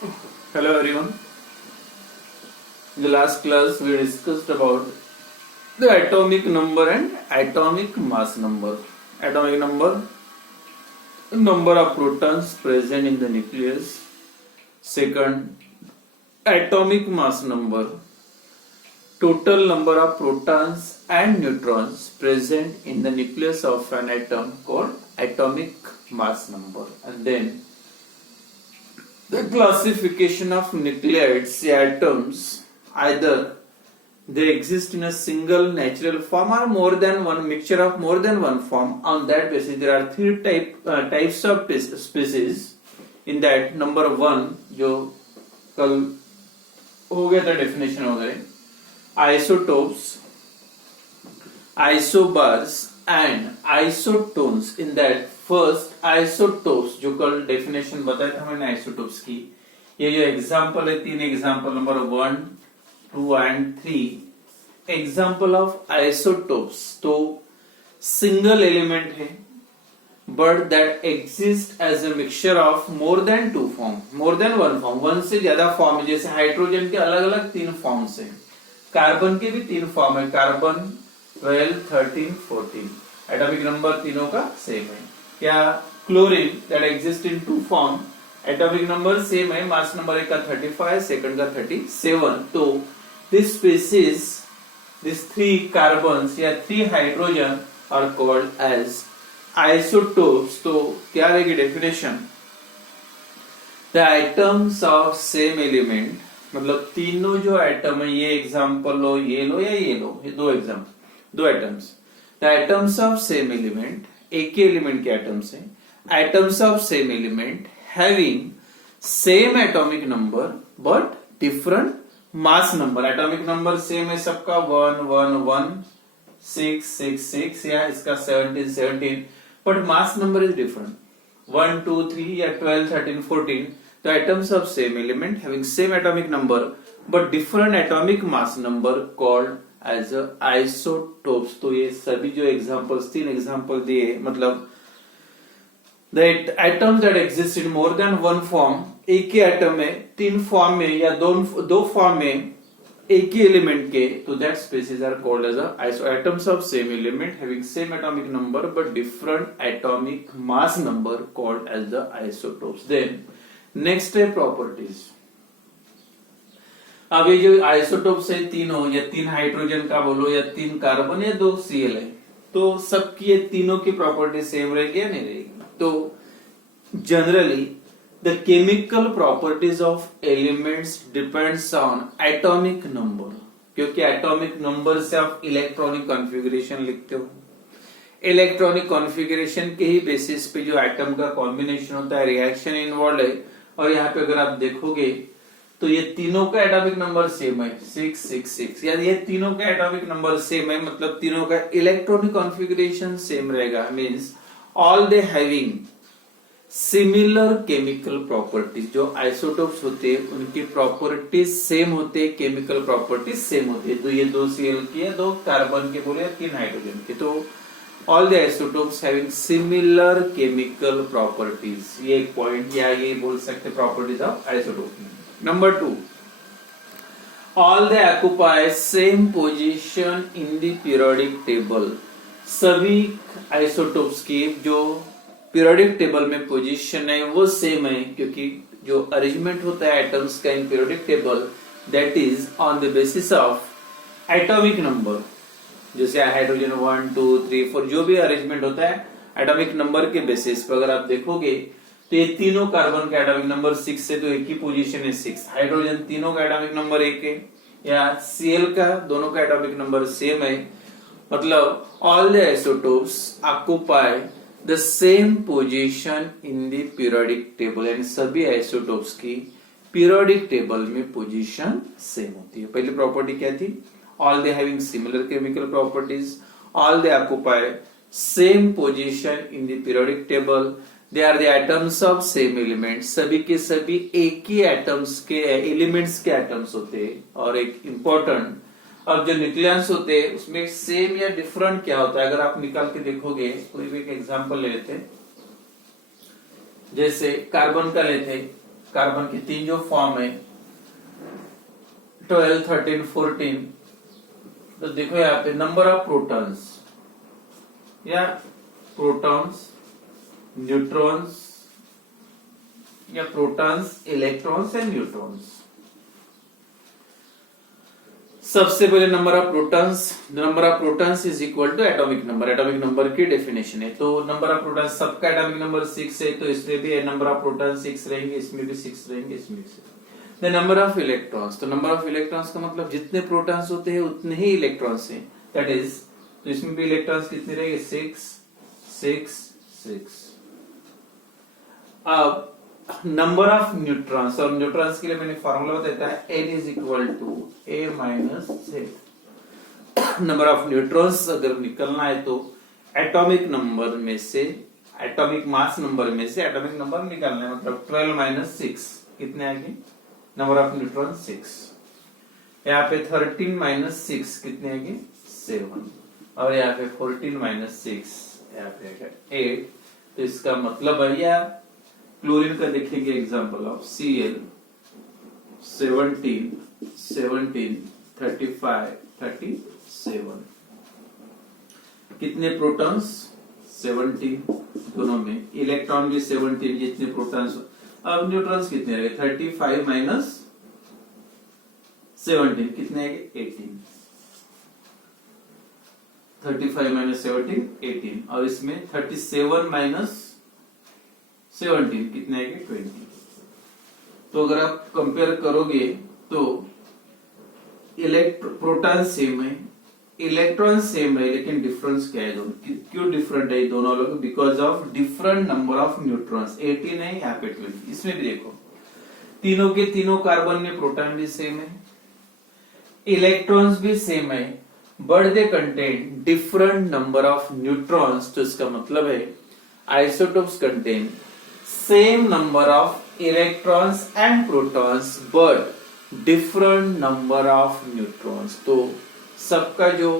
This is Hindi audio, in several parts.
Hello everyone. In the last class we discussed about the atomic number and atomic mass number. Atomic number, the number of protons present in the nucleus. Second, atomic mass number, total number of protons and neutrons present in the nucleus of an atom called atomic mass number. And then the classification of nucleides, the atoms, either they exist in a single natural form or more than one mixture of more than one form. On that basis, there are three types of species. In that, number one, जो कल हो गया था डेफिनेशन हो गए, isotopes, isobars and isotones. In that first isotopes, जो कल डेफिनेशन बताया था मैंने आइसोटोप्स की, ये जो एग्जांपल है, तीन example number 1, 2 and 3 example of isotopes. तो सिंगल एलिमेंट है but that exist as a mixture of more than two form, more than one form, one से ज्यादा फॉर्म है. जैसे हाइड्रोजन के अलग अलग तीन फॉर्म्स है, कार्बन के भी तीन फॉर्म है, कार्बन 12, 13, 14. एटॉमिक नंबर तीनों का सेम है. क्या chlorine that exist in two form, atomic number same है, मास नंबर एक का 35, सेकंड का 37. तो this species, this three carbons या three hydrogen are called as isotopes. तो क्या रहेगी definition? The atoms of same element, मतलब तीनों जो एटम है, ये एग्जांपल लो, ये लो या ये लो, ये दो एग्जांपल, दो atoms. The atoms of same element, एक ही एलिमेंट के एटम्स हैं, atoms of same element having same atomic number but different mass number. Atomic number same है सबका, 1, 1, 1, 6, 6, 6 या इसका 17, 17, but mass number is different, 1, 2, 3 या 12, 13, 14. तो atoms of same element having same atomic number but different atomic mass number called as isotopes. तो ये सभी जो एग्जांपल्स, तीन एग्जांपल दिए, मतलब the atoms that exist in more than one form, एक ही एटम में तीन फॉर्म में या दो फॉर्म में एक ही एलिमेंट के, तो that species are called as iso. Atoms of same element having same atomic number but different atomic mass number called as the isotopes. Then next है प्रॉपर्टीज. अब ये जो आइसोटोप्स है तीनों, या तीन हाइड्रोजन का बोलो या तीन कार्बन या दो Cl है, तो सबकी ये तीनों की प्रॉपर्टी सेम रहेगी या नहीं रहेगी? तो generally the chemical properties of elements depends on atomic number, क्योंकि एटॉमिक नंबर से आप इलेक्ट्रॉनिक कॉन्फ़िगरेशन लिखते हो. इलेक्ट्रॉनिक कॉन्फ़िगरेशन के ही बेसिस पे जो एटम का कॉम्बिनेशन होता है, रिएक्शन इन्वॉल्व है. और यहाँ पे अगर आप देखोगे तो ये तीनों का एटॉमिक नंबर सेम है, 6, 6, 6. यानी ये तीनों का एटॉमिक नंबर सेम है, मतलब तीनों का इलेक्ट्रॉनिक कॉन्फ़िगरेशन सेम रहेगा. Means all they having similar chemical properties. जो आइसोटोप्स होते हैं उनकी प्रॉपर्टीज सेम होते हैं, केमिकल प्रॉपर्टीज सेम होती है. तो ये दो Cl की है, दो कार्बन के बोले, तीन हाइड्रोजन के. तो all the isotopes having similar chemical properties. ये एक पॉइंट, या ये बोल सकते properties of isotope. Number 2, all they occupy same position in the periodic table. सभी आइसोटोप्स की जो पीरियोडिक टेबल में पोजीशन है वो सेम है, क्योंकि जो अरेंजमेंट होता है एटम्स का in periodic table, that is on the basis of atomic number. जैसे हाइड्रोजन 1, 2, 3, 4 जो भी अरेंजमेंट होता है एटॉमिक नंबर के बेसिस पर. अगर आप देखोगे तो ये तीनों कार्बन का एटॉमिक नंबर 6 है, तो एक ही पोजीशन है 6. हाइड्रोजन तीनों का एटॉमिक नंबर 1 है, या Cl का दोनों का एटॉमिक नंबर सेम है. मतलब all the isotopes occupy the same position in the periodic table. यानी सभी आइसोटोप्स की पीरियोडिक टेबल में पोजीशन सेम होती है. पहली प्रॉपर्टी क्या थी? All they having similar chemical properties, all they occupy same position in the periodic table, they are the atoms of same element. सभी के सभी एक ही एटम्स के एलिमेंट्स के एटम्स होते हैं. और एक इंपॉर्टेंट, अब जो न्यूक्लियस होते हैं उसमें सेम या डिफरेंट क्या होता है, अगर आप निकाल के देखोगे, कोई भी एक एग्जांपल ले लेते, जैसे कार्बन का लेते, कार्बन के 3 जो फॉर्म है 12, 13, 14, तो देखो यहाँ पे नंबर ऑफ प्रोटॉन्स या प्रोटॉन्स, न्यूट्रॉन्स या प्रोटॉन्स, इलेक्ट्रॉन्स एंड न्यूट्रॉन्स। सबसे पहले number of protons is equal to atomic number की डेफिनेशन है। तो नंबर ऑफ प्रोटॉन्स, सबका एटॉमिक नंबर 6 है, तो इसमें भी नंबर ऑफ प्रोटॉन्स 6 रहेंगे, इसमें भी 6 रहेंगे, इसमें भी 6। द नंबर ऑफ इलेक्ट्रॉन्स, तो नंबर ऑफ इलेक्ट्रॉन्स का मतलब जितने प्रोटॉन्स होते हैं उतने ही इलेक्ट्रॉन्स हैं, दैट इज, तो इसमें भी इलेक्ट्रॉन्स कितने रहेंगे? 6 6 6। अब नंबर ऑफ न्यूट्रॉन्स, और न्यूट्रॉन्स के लिए मैंने फॉर्मूला बताया था n is equal to a minus z। Number of neutrons अगर निकलना है तो एटॉमिक नंबर में से, एटॉमिक मास नंबर में से एटॉमिक नंबर निकालना है, मतलब 12 माइनस 6 कितने आएंगे? Number of neutrons 6। यहाँ पे 13 माइनस 6 कितने आएंगे? 7। और यहाँ पे 14 माइनस 6 यहाँ पे 8। तो इसका मतलब है, या क्लोरीन का देखेंगे एग्जांपल ऑफ Cl 17 17 35 37। कितने प्रोटॉन्स? 17 दोनों में, इलेक्ट्रॉन भी 17 जितने प्रोटॉन्स। अब न्यूट्रॉन्स कितने रहेंगे? 35 माइनस 17 कितने आएंगे? 18। 35 माइनस 17 18। और इसमें 37 माइनस 17 कितने आएंगे? 20। तो अगर आप कंपेयर करोगे तो प्रोटॉन सेम है, इलेक्ट्रॉन सेम है, लेकिन डिफरेंस क्या है दोनों? क्यों डिफरेंट है दोनों लोग? Because of different number of neutrons. 18 है, यहाँ पे 20। इसमें भी देखो तीनों के तीनों कार्बन में प्रोटॉन भी सेम है, इलेक्ट्रॉन्स भी सेम है, but they contain different number of neutrons. तो इसका मतलब है isotopes contain same number of electrons and protons but different number of neutrons। तो सबका जो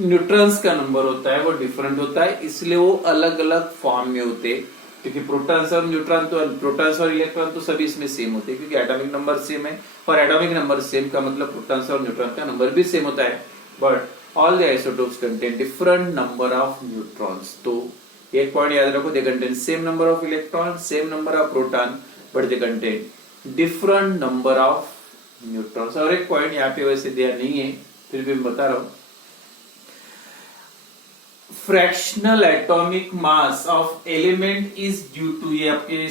न्यूट्रॉन्स का नंबर होता है वो डिफरेंट होता है, इसलिए वो अलग अलग फॉर्म में होते हैं। क्योंकि प्रोटॉन्स और न्यूट्रॉन, तो प्रोटॉन्स और इलेक्ट्रॉन तो सभी इसमें सेम होते हैं, क्योंकि एटॉमिक नंबर सेम है, और एटॉमिक नंबर सेम का मतलब प्रोटॉन्स और न्यूट्रॉन का नंबर भी सेम होता है, but all the isotopes contain different number of neutrons. तो एक पॉइंट याद रखो, दे contain same number of electron, same number of proton, but they contain different number of neutrons. और एक पॉइंट यहाँ पे वैसे दिया नहीं है, फिर भी मैं बता रहा हूं, fractional atomic mass of element is due to, ये आपके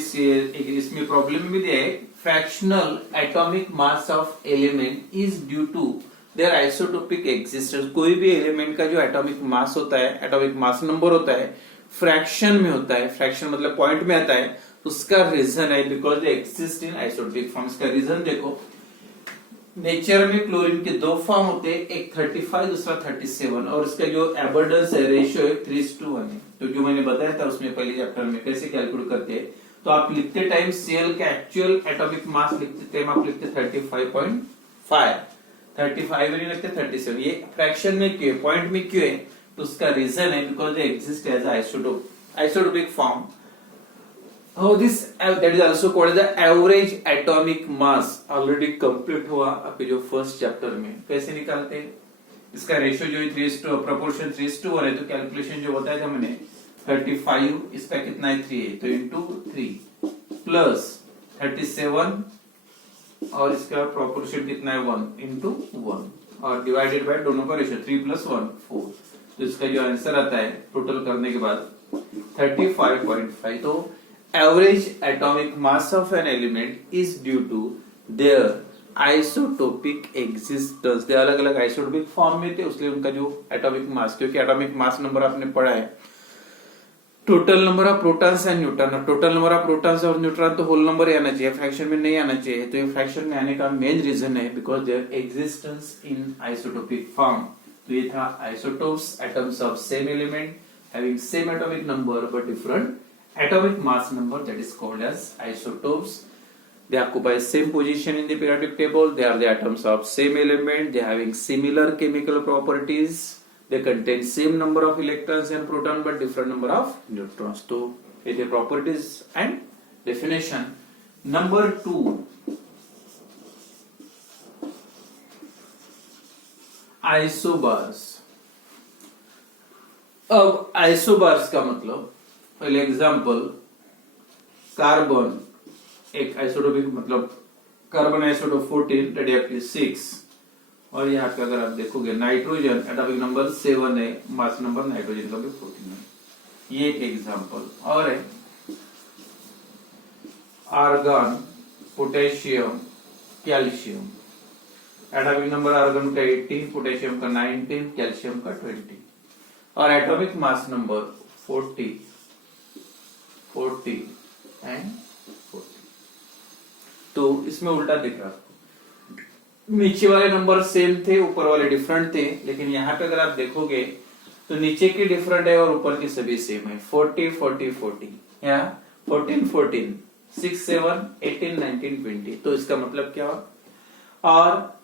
इसमें प्रॉब्लम भी दिया है, fractional atomic mass of element is due to their isotopic existence. कोई भी एलिमेंट का जो एटॉमिक मास होता है, एटॉमिक मास नंबर होता है, फ्रैक्शन में होता है, फ्रैक्शन मतलब पॉइंट में आता है, तो उसका रीजन है because they exist in isotopic forms. का रीजन देखो, नेचर में क्लोरीन के 2 फॉर्म होते हैं, एक 35 दूसरा 37, और इसका जो एबंडेंस है, रेशियो है 3:1 है। तो जो मैंने बताया था उसमें पहले चैप्टर में कैसे कैलकुलेट करते हैं, तो आप लिखते टाइम Cl का एक्चुअल एटॉमिक मास लिखते टाइम आप लिखते 35.5, 35 नहीं लिखते 37। ये फ्रैक्शन में क्यों है, पॉइंट में क्यों है? तो उसका रीजन है because they exist as isotopic form. How this that is also called the average atomic mass। Already complete हुआ आपके जो फर्स्ट चैप्टर में। कैसे निकालते हैं इसका रेशियो, जो 3:1 प्रोपोर्शन 3:1 है, तो कैलकुलेशन जो बताया था मैंने 35, इसका कितना है 3 है, तो इंटू 3 प्लस 37 और इसका प्रोपोर्शन कितना है 1 इंटू 1 और डिवाइडेड बाय दोनों का रेशियो 3 + 1 4। तो इसका जो आंसर आता है टोटल करने के बाद 35.5। तो average atomic mass of an element is due to their isotopic existence. They अलग अलग आइसोटोपिक फॉर्म में थे, उसलिए उनका जो एटॉमिक मास, क्योंकि एटॉमिक मास नंबर आपने पढ़ा है total number of protons and neutron. Total number of protons और न्यूट्रॉन तो होल नंबर ही आना चाहिए, फ्रैक्शन में नहीं आना चाहिए। तो ये फ्रैक्शन में आने का मेन रीजन है because there existence in isotopic form. तो ये था isotopes, atoms of same element having same atomic number but different atomic mass number, that is called as isotopes. They occupy same position in the periodic table. They are the atoms of same element. They are having similar chemical properties. They contain same number of electrons and proton but different number of neutrons. So, it is properties and definition. Number 2, isobars. अब आइसोबार्स का मतलब, पहले एग्जांपल, कार्बन एक आइसोटोपिक, मतलब कार्बन आइसोटोप 14, रेडियोएक्टिव 6, और यहाँ पे अगर आप देखोगे नाइट्रोजन एटॉमिक नंबर 7 है, मास नंबर नाइट्रोजन का भी 14 है। ये एक एग्जांपल। और है argon, potassium, calcium, atomic number argon का 18, पोटेशियम का 19, कैल्शियम का 20, और एटॉमिक मास नंबर 40 एंड 40। तो इसमें उल्टा दिख रहा, नीचे वाले नंबर सेम थे, ऊपर वाले डिफरेंट थे, लेकिन यहाँ पे अगर आप देखोगे तो नीचे की डिफरेंट है और ऊपर की सभी सेम है। 40 40 40, यहाँ 14 14, 6 7 18 19 20। तो इसका मतलब क्या हुआ? और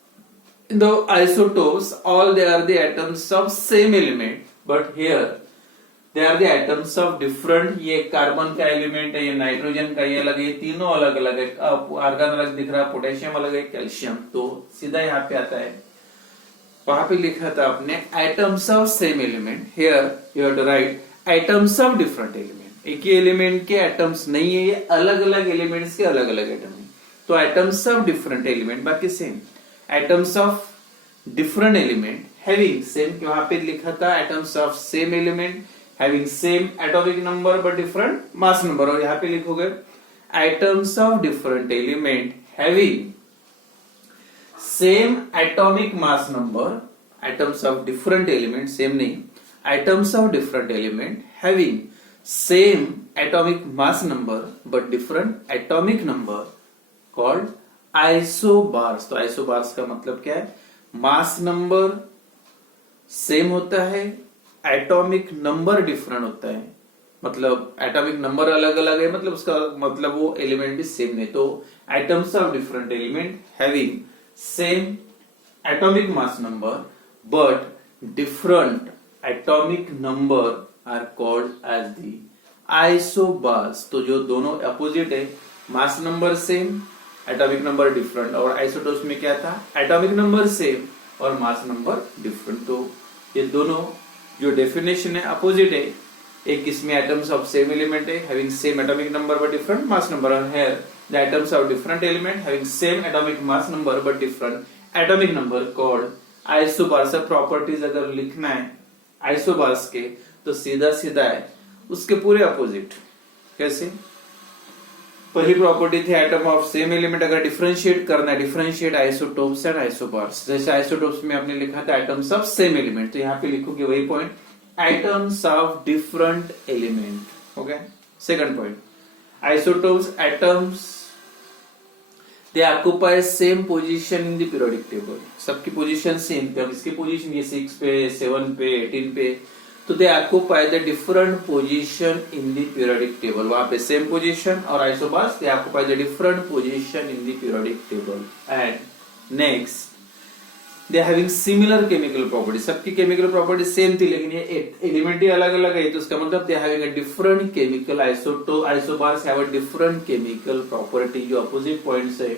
the isotopes, all they are the atoms of same element, but here they are the atoms of different। ये कार्बन का एलिमेंट है, ये नाइट्रोजन का, ये अलग है, ये तीनों अलग अलग है। आर्गन अलग दिख रहा है, पोटेशियम अलग है, कैल्शियम। तो सीधा यहाँ पे आता है, वहां पे लिखा था आपने atoms of same element, here you have to write atoms of different element. एक ही एलिमेंट के एटम्स नहीं है, ये अलग अलग एलिमेंट्स के अलग अलग एटम है। तो एटम्स ऑफ डिफरेंट एलिमेंट, बाकी same. Atoms of different element having same, वहां पे लिखा था atoms of same element having same atomic number but different mass number. और यहाँ पे लिखोगे atoms of different element having same atomic mass number, atoms of different element, same नहीं, atoms of different element having same atomic mass number but different atomic number called isobars. तो आइसोबार्स का मतलब क्या है? मास नंबर सेम होता है, एटॉमिक नंबर डिफरेंट होता है, मतलब एटॉमिक नंबर अलग अलग है, मतलब उसका मतलब वो एलिमेंट भी सेम नहीं। तो atoms of different element having same atomic mass number but different atomic number are called as the isobars. तो जो दोनों अपोजिट है, mass number same, atomic number different, और आइसोटोप्स में क्या था? एटॉमिक नंबर सेम और मास नंबर डिफरेंट। तो ये दोनों जो डेफिनेशन है अपोजिट है। एक इसमें एटम्स ऑफ सेम एलिमेंट है having same atomic number but different mass number, और here the atoms of different element having same atomic mass number but different atomic number called isobars. Properties अगर लिखना है आइसोबार्स के तो सीधा सीधा है उसके पूरे अपोजिट। कैसे? पहली प्रॉपर्टी थी एटम ऑफ सेम एलिमेंट, अगर डिफरेंशिएट करना है, डिफरेंशिएट आइसोटोप्स एंड आइसोबार्स। जैसे आइसोटोप्स में आपने लिखा था एटम्स ऑफ सेम एलिमेंट, तो यहाँ पे लिखोगे वही point, atoms of different element. Okay, second point, isotopes atoms they occupy same position in the periodic table. सबकी पोजीशन सेम, इसकी पोजीशन ये 6 पे, 7 पे, 18 पे, तो they occupy the different position in the periodic table. वहां पे सेम पोजीशन, और isobars they occupy the different position in the periodic table. And next, they having similar chemical property. सबकी केमिकल प्रॉपर्टी सेम थी, लेकिन ये एलिमेंट ही अलग अलग है, तो इसका मतलब they having a different chemical isobars have a different chemical property. जो अपोजिट पॉइंट्स है,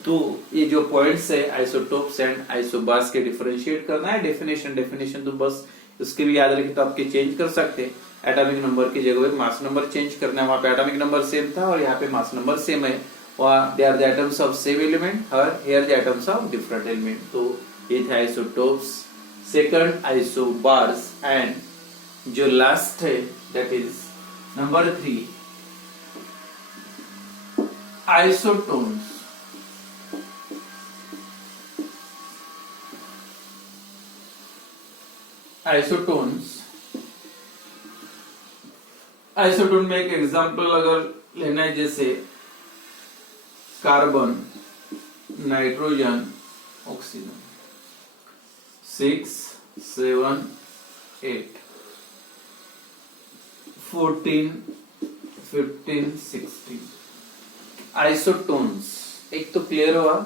तो ये जो पॉइंट्स है आइसोटोप्स एंड आइसोबार्स के डिफरेंशिएट करना है। डेफिनेशन तो बस उसके भी याद रखिए, तो आपके चेंज कर सकते हैं। एटॉमिक नंबर की जगह पे मास नंबर चेंज करना है, वहां पे एटॉमिक नंबर सेम था और यहाँ पे मास नंबर सेम है। वहां they are the atoms of same element, और here the atoms of different element. तो ये थे आइसोटोप्स, सेकंड आइसोबार्स, एंड जो लास्ट है that is number 3, isotones. Isotone में एक एग्जांपल अगर लेना है, जैसे कार्बन, नाइट्रोजन, ऑक्सीजन, 6 7 8 14 15 16 आइसोटोन्स। एक तो क्लियर हुआ,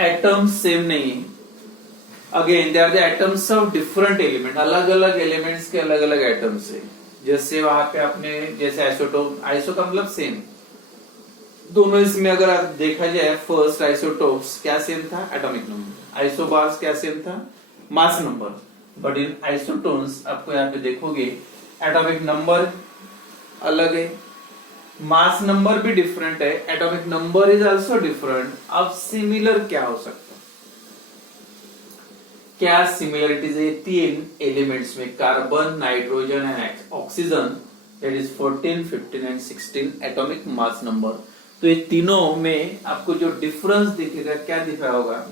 एटम सेम नहीं है। Again they are the atoms of different element, अलग अलग एलिमेंट्स के अलग अलग एटम्स है। जैसे वहां पे आपने जैसे आइसोटोप, आइसो का मतलब सेम, दोनों इसमें अगर आप देखा जाए, फर्स्ट आइसोटोप्स क्या सेम था, एटॉमिक नंबर, आइसोबार्स क्या सेम था, मास नंबर, बट इन आइसोटोन्स आपको यहाँ पे देखोगे एटॉमिक नंबर अलग है, मास नंबर भी डिफरेंट है, atomic number is also different. अब सिमिलर क्या हो सकता है, क्या सिमिलरिटीज है तीन एलिमेंट्स में, carbon, nitrogen and oxygen, that is 14, 15 and 16 atomic mass number. तो ये तीनों में आपको जो डिफरेंस दिखेगा, क्या दिख रहा होगा,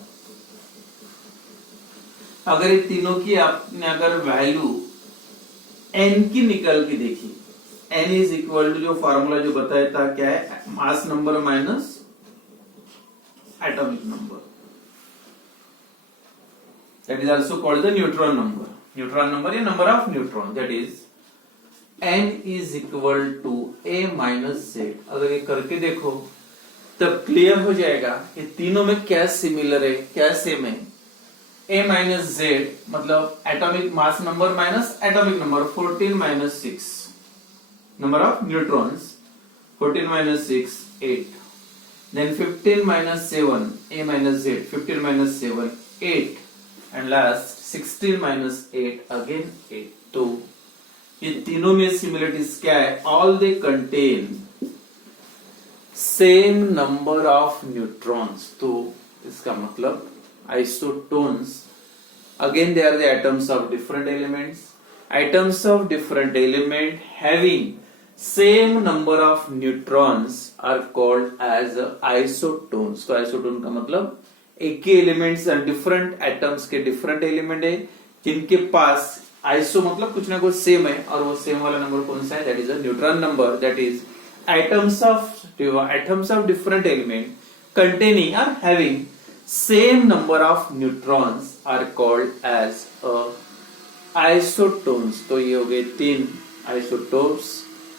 अगर ये तीनों की आपने अगर वैल्यू n की निकल के देखी, n इज इक्वल टू जो फॉर्मूला जो बताया था क्या है, mass number minus atomic number, that is also called the neutron number या number of neutron, that is n is equal to a minus z। अगर ये करके देखो तब क्लियर हो जाएगा ये तीनों में क्या सिमिलर है, क्या सेम है। a माइनस z मतलब atomic mass number minus atomic number, 14 minus 6 number of neutrons, 14 minus 6 8, then 15 minus 7 a minus z, 15 minus 7 8, and last 16 minus 8 again 8। तो ये तीनों में सिमिलरिटीज क्या है, all they contain same number of neutrons. तो इसका मतलब isotones again they are the atoms of different elements, atoms of different element having same number of neutrons are called as isotones. तो आइसोटोन का मतलब एक ही एलिमेंट्स एंड डिफरेंट एटम्स के डिफरेंट एलिमेंट है जिनके पास आइसो मतलब कुछ ना कुछ सेम है, और वो सेम वाला नंबर कौन सा है, that is a neutron number, that is atoms of different element containing और having same number of neutrons are called as isotones. तो ये हो गए तीन, आइसोटोप्स,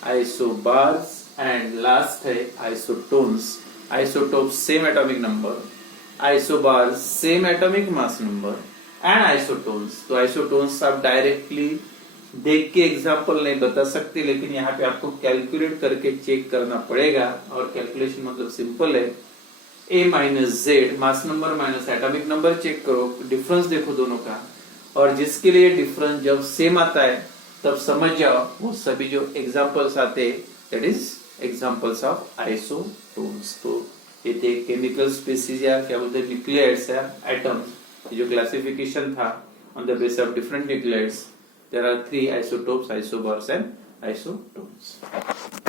आइसोबार्स एंड लास्ट है isotones. Isotopes same atomic number, isobar same atomic mass number and isotones. तो आइसोटोन्स आप डायरेक्टली देख के एग्जांपल नहीं बता सकते, लेकिन यहाँ पे आपको कैलकुलेट करके चेक करना पड़ेगा, और कैलकुलेशन मतलब सिंपल है, a minus Z mass number minus atomic number check करो, डिफरेंस देखो दोनों का, और जिसके लिए डिफरेंस जब सेम आता है तब समझ जाओ वो सभी जो एग्जाम्पल्स आते हैं that is examples of isotones. तो ये थे केमिकल स्पीसीज या क्या बोलते हैं न्यूक्लियड्स या एटम्स, जो क्लासिफिकेशन था on the base of different nuclides. There are 3 isotopes, isobars and isotones.